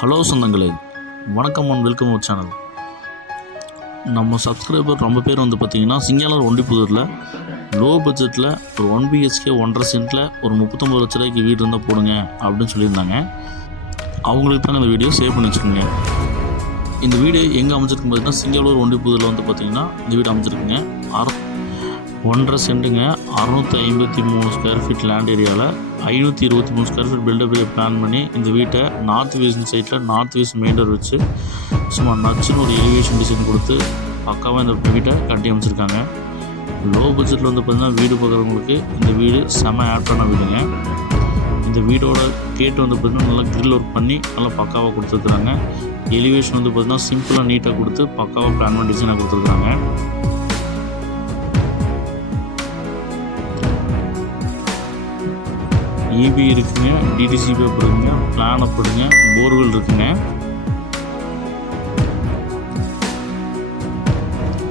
Hello சொந்தங்களே வணக்கம் and welcome our channel நம்ம சப்ஸ்கிரைபர் ரொம்ப பேர் வந்து பார்த்தீங்கன்னா சிங்காலர் ஒண்டிப்புதூரில் லோ பட்ஜெட்டில் ஒரு ஒன் பிஹெச்கே ஒன்றரை சென்ட்டில் ஒரு முப்பத்தொம்பது லட்ச ரூபாய்க்கு வீடு இருந்தால் போடுங்க அப்படின்னு சொல்லியிருந்தாங்க. அவங்களுக்கு தான் இந்த வீடியோ சேவ் பண்ணி வச்சுக்கோங்க இந்த வீடு எங்கே அமைச்சிருக்கும் பார்த்தீங்கன்னா சிங்காலூர் ஒண்டிப்புதூரில் வந்து பார்த்தீங்கன்னா இந்த வீடு அமைச்சிருக்குங்க அற ஒன்றரை சென்ட்டுங்க அறுநூற்றி ஐம்பத்தி மூணு ஸ்கொயர் ஃபீட் லேண்ட் ஏரியாவில் ஐநூற்றி இருபத்தி மூணு square feet built up area plan பண்ணி இந்த வீட்டை நார்த் வெஸ்ட் சைட்டில் நார்த் வெஸ்ட் மெயின்டர் வச்சு சும்மா நச்சுன்னு ஒரு எலிவேஷன் டிசைன் கொடுத்து பக்காவாக இந்த வீட்டை கட்டி அமைச்சிருக்காங்க. லோ பட்ஜெட்டில் வந்து பார்த்திங்கன்னா வீடு பார்க்குறவங்களுக்கு இந்த வீடு செம ஆப்டான வீடுங்க. இந்த வீடோட கேட்டு வந்து பார்த்திங்கன்னா நல்லா க்ரில் ஒர்க் பண்ணி நல்லா பக்காவாக கொடுத்துருக்குறாங்க. எலிவேஷன் வந்து பார்த்திங்கன்னா சிம்பிளாக நீட்டாக கொடுத்து பக்காவாக பிளான் பண்ணி டிசைனாக கொடுத்துருக்குறாங்க. இபி இருக்குங்க டிடிசி பேப்பர் இருக்குங்க பிளான் அப்படிங்க போர்வெல் இருக்குங்க.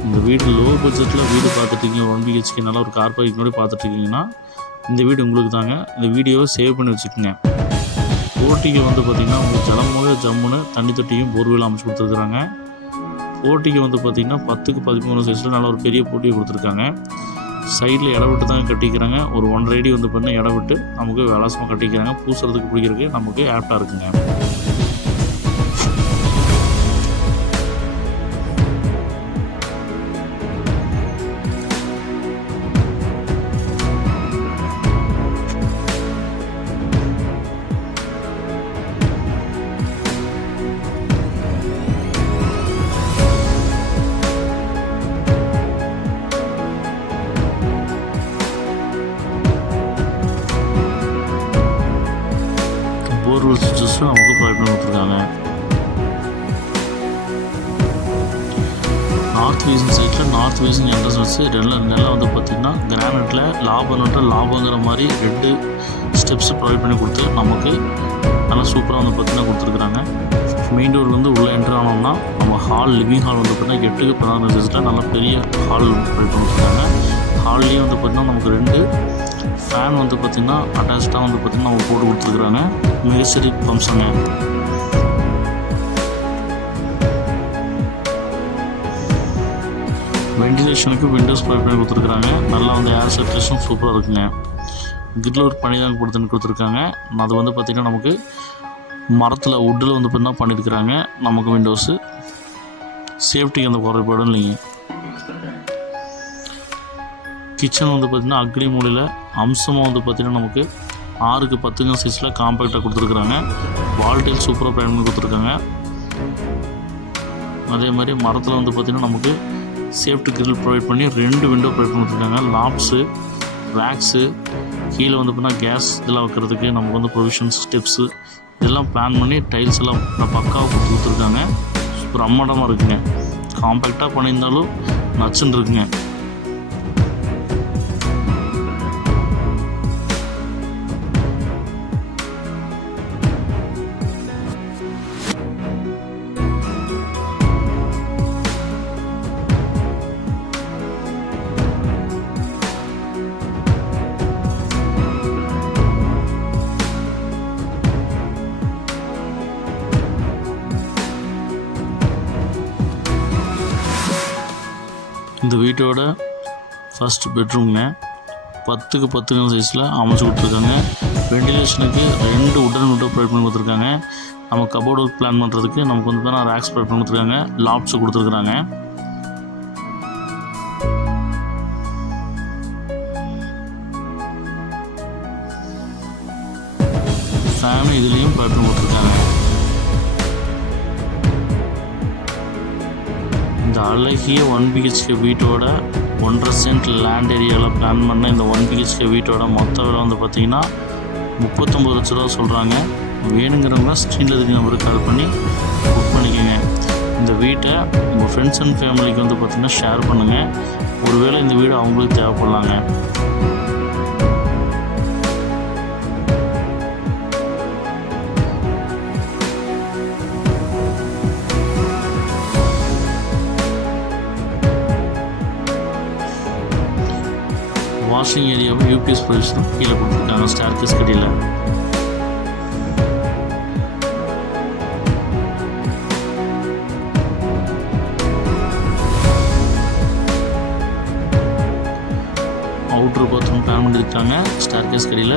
இந்த வீடு லோ பட்ஜெட்டில் வீடு பார்த்துட்டீங்க ஒன் பிஹெச்கே நல்லா ஒரு கார் பார்க்கிங் கூட பார்த்துட்ருக்கீங்கன்னா இந்த வீடு உங்களுக்கு தாங்க. இந்த வீடியோவை சேவ் பண்ணி வச்சுக்கோங்க. போட்டிக்கு வந்து பார்த்திங்கன்னா உங்களுக்கு ஜலமோக ஜம்முன்னு தண்ணி தொட்டியும் போர்வெல் அமைச்சு கொடுத்துருக்குறாங்க. போட்டிக்கு வந்து பார்த்திங்கன்னா பத்துக்கு பதிமூணு சைஸில் நல்ல ஒரு பெரிய போட்டியை கொடுத்துருக்காங்க. சைடில் இடம் விட்டு தான் கட்டிக்கிறாங்க. ஒரு ஒன்றரை அடி வந்து பார்த்தீங்கன்னா இடம் விட்டு நமக்கு விளாசமாக கட்டிக்கிறாங்க. பூசுறதுக்கு பிடிக்கிறதுக்கு நமக்கு ஆப்டாக இருக்குங்க. கொடுத்துருக்காங்க நார்த் வீசன் சைட்டில் நார்த் வீசன் என்ட்ரன்ஸ் வச்சு ரெண்டு நிலம் வந்து பார்த்திங்கன்னா கிரானைட்டில் லாபம்ன்ற லாபங்கிற மாதிரி ரெண்டு ஸ்டெப்ஸ் ப்ரொவைட் பண்ணி கொடுத்து நமக்கு நல்லா சூப்பராக வந்து பார்த்திங்கன்னா கொடுத்துருக்குறாங்க. மெயின் டோர் வந்து உள்ளே என்ட்ரு ஆனோம்னா நம்ம ஹால் லிவிங் ஹால் வந்து பார்த்திங்கன்னா எட்டுக்கு பதினாறு நல்ல நல்லா பெரிய ஹால் ப்ரொவைட் பண்ணிருக்காங்க. ஹால்லேயே வந்து பார்த்திங்கன்னா நமக்கு ரெண்டு ஃபேன் வந்து பார்த்திங்கன்னா அட்டாச்சாக வந்து பார்த்திங்கன்னா அவங்க போட்டு கொடுத்துருக்குறாங்க. மிகச்சரி பம்சங்க வென்டிலேஷனுக்கு விண்டோஸ் பைப்லைன் கொடுத்துருக்காங்க கொடுத்துருக்குறாங்க. நல்லா வந்து ஏர் சர்க்குலேஷன் சூப்பராக இருக்குங்க. கிரில் ஒரு பனி தான் கொடுத்துன்னு கொடுத்துருக்காங்க. அது வந்து பார்த்திங்கன்னா நமக்கு மரத்தில் வுட்டில் வந்து பார்த்தீங்கன்னா பண்ணியிருக்கிறாங்க நமக்கு விண்டோஸு சேஃப்டிக்கு அந்த குறைபாடும் இல்லைங்க. கிச்சன் வந்து பார்த்திங்கன்னா அக்னி மூலையில் அம்சமாக வந்து பார்த்திங்கன்னா நமக்கு ஆறுக்கு பத்துங்க சைஸில் காம்பேக்டாக கொடுத்துருக்குறாங்க. வால்டேல் சூப்பராக பிளான் பண்ணி கொடுத்துருக்காங்க. அதே மாதிரி மரத்தில் வந்து பார்த்திங்கன்னா நமக்கு சேஃப்டி கிரில் ப்ரொவைட் பண்ணி ரெண்டு விண்டோ ப்ரொவைட் பண்ணி லாப்ஸு ரேக்ஸு கீழே வந்து பார்த்தீங்கன்னா கேஸ் இதெல்லாம் வைக்கிறதுக்கு நமக்கு வந்து ப்ரொவிஷன்ஸ் ஸ்டெப்ஸு இதெல்லாம் பிளான் பண்ணி டைல்ஸ் எல்லாம் பக்காவாக கொடுத்து கொடுத்துருக்காங்க. சூப்பர் அம்மாடமாக இருக்குங்க. காம்பேக்டாக பண்ணியிருந்தாலும் நச்சுன்னு இருக்குங்க. இந்த வீட்டோட ஃபஸ்ட் பெட்ரூம்ங்க பத்துக்கு பத்துங்க சைஸில் அமைச்சு கொடுத்துருக்காங்க. வெண்டிலேஷனுக்கு ரெண்டு உடன் விண்டோ ப்ரொவைட் பண்ணி கொடுத்துருக்காங்க. நம்ம கபோர்டு ஒர்க் பிளான் பண்ணுறதுக்கு நமக்கு வந்து தான் ரேக்ஸ் ப்ரொவைட் பண்ணி கொடுத்துருக்காங்க. லாப்ஸ் கொடுத்துருக்குறாங்க. அழகிய ஒன் பிஹெச்கே வீட்டோட ஒன்றரை சென்ட் லேண்ட் ஏரியாவில் பிளான் பண்ண இந்த ஒன் பிஹெச்கே வீட்டோட மொத்த விலை வந்து பார்த்தீங்கன்னா முப்பத்தொம்பது லட்ச ரூபா சொல்கிறாங்க வேணுங்கிறவங்க ஸ்க்ரீனில் இருக்க நம்பருக்கு கால் பண்ணி புக் பண்ணிக்கோங்க. இந்த வீட்டை உங்கள் ஃப்ரெண்ட்ஸ் அண்ட் ஃபேமிலிக்கு வந்து பார்த்திங்கன்னா ஷேர் பண்ணுங்கள் ஒருவேளை இந்த வீடு அவங்களுக்கு தேவைப்படலாங்க. வாஷிங் ஏரியாவை யூபிஎஸ் ப்ரொவிஷனும் கீழே கொடுத்துருக்காங்க ஸ்டார்கஸ் கடியில் அவுட்ரு பாத்ரூம் பிளான் பண்ணியிருக்காங்க ஸ்டார்கேஸ் கடியில்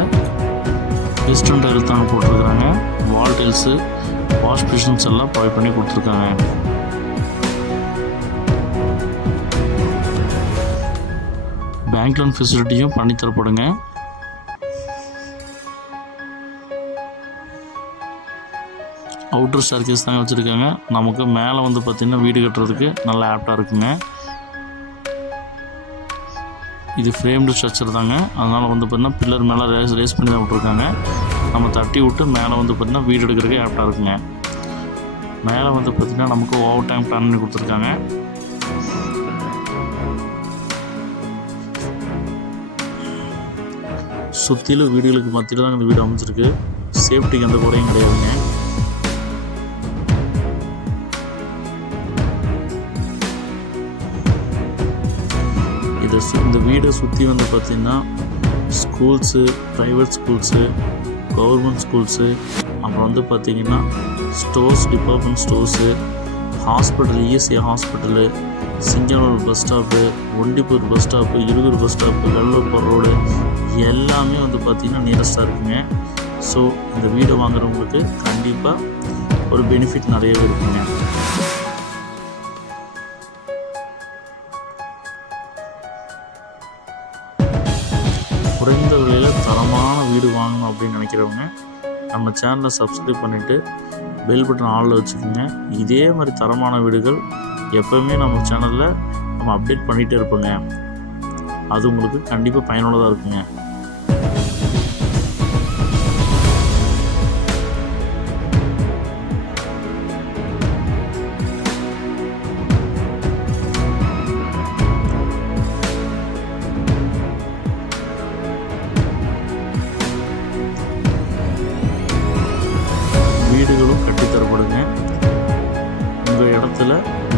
வெஸ்டர்ன் டைல் தாங்க போட்டிருக்கிறாங்க வால் டெல்ஸு வாஷ் மிஷின்ஸ் எல்லாம் ப்ரொவைட் பண்ணி கொடுத்துருக்காங்க. பேங்க் லோன் ஃபெசிலிட்டியும் பண்ணி தரப்படுங்க. அவுட்டர் ஸ்டார்கேஸ் தாங்க வச்சுருக்காங்க. நமக்கு மேலே வந்து பார்த்திங்கன்னா வீடு கட்டுறதுக்கு நல்ல ஆப்டாக இருக்குங்க. இது ஃப்ரேம்டு ஸ்ட்ரக்சர் தாங்க. அதனால் வந்து பார்த்திங்கன்னா பில்லர் மேலே ரேஸ் ரேஸ் பண்ணி தான் விட்ருக்காங்க நம்ம தட்டி விட்டு மேலே வந்து பார்த்திங்கன்னா வீடு எடுக்கிறதுக்கு ஆப்டாக இருக்குங்க. மேலே வந்து பார்த்திங்கன்னா நமக்கு ஓவர் டைம் பிளான் பண்ணி கொடுத்துருக்காங்க. சுற்றிலும் வீடுகளுக்கு மத்தியில் தான் இந்த வீடு அமைஞ்சிருக்கு. சேஃப்டிக்கு எந்த குறையும் கிடையாதுங்க. இதை சு- இந்த வீடை சுற்றி வந்து பார்த்திங்கன்னா schools private schools government schools அப்புறம் வந்து பார்த்திங்கன்னா stores department stores hospital ESI hospital Singanur bus stop Ondipur bus stop Irugur bus stop Vellur road எல்லாமே வந்து பார்த்திங்கன்னா நியரஸ்ட்டாக இருக்குங்க. ஸோ இந்த வீடு வாங்குறவங்களுக்கு கண்டிப்பாக ஒரு பெனிஃபிட் நிறையவே இருக்குங்க. குறைந்த விலையில் தரமான வீடு வாங்கணும் அப்படின்னு நினைக்கிறவங்க நம்ம சேனலை சப்ஸ்கிரைப் பண்ணிவிட்டு பெல் பட்டன் ஆளில் வச்சுக்கோங்க. இதே மாதிரி தரமான வீடுகள் எப்போவுமே நம்ம சேனலில் நம்ம அப்டேட் பண்ணிகிட்டே இருப்போங்க. அது உங்களுக்கு கண்டிப்பாக பயனுள்ளதாக இருக்குங்க.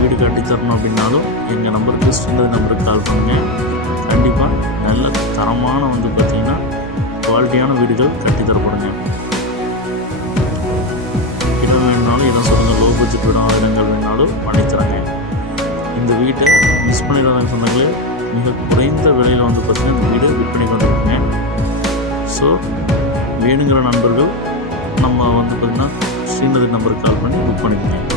வீடு வீடு கட்டித்தரணும் அப்படின்னாலும் எங்கள் நம்பருக்கு ஸ்ரீந்தர் நம்பருக்கு கால் பண்ணுங்கள் கண்டிப்பாக நல்ல தரமான வந்து பார்த்திங்கன்னா குவாலிட்டியான வீடுகள் கட்டித்தரப்படுங்க இடம் வேணுனாலும் இடம் சொல்லுங்கள் லோ பட்ஜெட் வீடும் இடங்கள் வேணாலும் பண்ணித்தரங்க இந்த வீட்டை மிஸ் பண்ணிடாத சொந்தங்களே. மிக குறைந்த விலையில் வந்து பார்த்திங்கன்னா இந்த வீடு விற்பனை வந்துருக்குங்க ஸோ வேணுங்கிற நண்பர்கள் நம்ம வந்து பார்த்திங்கன்னா ஸ்ரீநகர் நம்பருக்கு கால் பண்ணி புக் பண்ணிக்கோங்க.